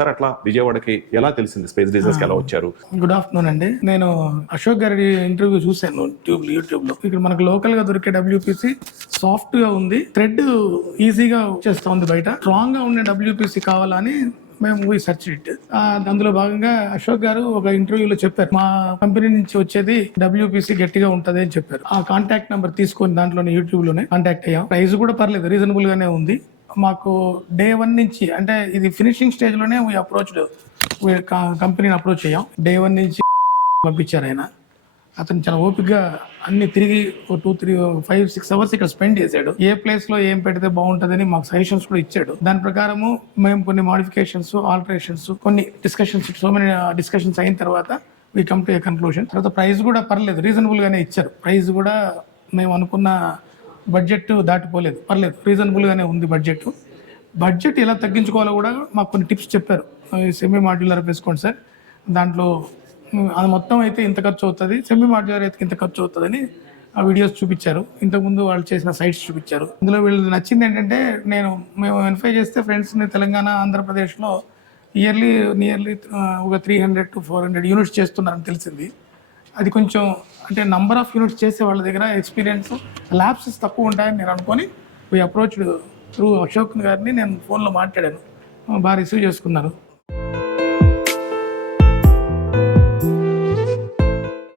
Sir అట్లా విజయవాడకి ఎలా తెలిసింది, స్పేస్ డిజైన్స్ కి ఎలా వచ్చారు? గుడ్ ఆఫ్టర్నూన్ అండి. నేను అశోక్ గారి ఇంటర్వ్యూ చూశాను యూట్యూబ్ లో. ఇక్కడ మనకు లోకల్ గా దొరికే డబ్ల్యూపీసీ సాఫ్ట్ గా ఉంది, థ్రెడ్ ఈజీగా చేస్తా ఉంది. బయట స్ట్రాంగ్ గా ఉండే డబ్ల్యూపీసీ కావాలని మేము సెర్చ్ ఇట్. అందులో భాగంగా అశోక్ గారు ఒక ఇంటర్వ్యూలో చెప్పారు, మా కంపెనీ నుంచి వచ్చేది డబ్ల్యూపీసీ గట్టిగా ఉంటది అని చెప్పారు. ఆ కాంటాక్ట్ నెంబర్ తీసుకొని దాంట్లోనే యూట్యూబ్ లోనే కాంటాక్ట్ అయ్యాం. ప్రైస్ కూడా పర్లేదు, రీజనబుల్ గానే ఉంది. మాకు డే 1 నుంచి, అంటే ఇది ఫినిషింగ్ స్టేజ్ లోనే కంపెనీని అప్రోచ్ అయ్యాం. డే 1 నుంచి పంపించారు ఆయన. అతను చాలా ఓపికగా అన్ని తిరిగి 2, 3, 5, 6 అవర్స్ ఇక్కడ స్పెండ్ చేశాడు. ఏ ప్లేస్ లో ఏం పెడితే బాగుంటుందని మాకు సజెషన్స్ కూడా ఇచ్చాడు. దాని ప్రకారము మేము కొన్ని మోడిఫికేషన్స్, ఆల్టరేషన్స్, కొన్ని డిస్కషన్స్ అయిన తర్వాత we come to A conclusion. తర్వాత ప్రైస్ కూడా పర్లేదు, రీజనబుల్ గానే ఇచ్చారు. ప్రైస్ కూడా మేము అనుకున్న బడ్జెట్ దాటిపోలేదు, పర్లేదు, రీజనబుల్ గానే ఉంది బడ్జెట్ ఎలా తగ్గించుకోవాలో కూడా మాకు కొన్ని టిప్స్ చెప్పారు. సెమీ మాడ్యులర్ వేసుకోండి సార్, దాంట్లో అది మొత్తం అయితే ఇంత ఖర్చు అవుతుంది, సెమీ మాడ్యులర్ అయితే ఇంత ఖర్చు అవుతుందని ఆ వీడియోస్ చూపించారు. ఇంతకుముందు వాళ్ళు చేసిన సైట్స్ చూపించారు. ఇందులో వీళ్ళు నచ్చింది ఏంటంటే, మేము వెరిఫై చేస్తే ఫ్రెండ్స్ని తెలంగాణ, ఆంధ్రప్రదేశ్లో నియర్లీ ఒక 300 to 400 యూనిట్స్ చేస్తున్నారని తెలిసింది. అది కొంచెం, అంటే నంబర్ ఆఫ్ యూనిట్స్ చేసే వాళ్ళ దగ్గర ఎక్స్పీరియన్స్, ల్యాబ్సెస్ తక్కువ ఉంటాయని నేను అనుకొని అప్రోచ్ త్రూ అశోక్ గారిని నేను ఫోన్లో మాట్లాడాను. బాగా రిసీవ్ చేసుకున్నాను.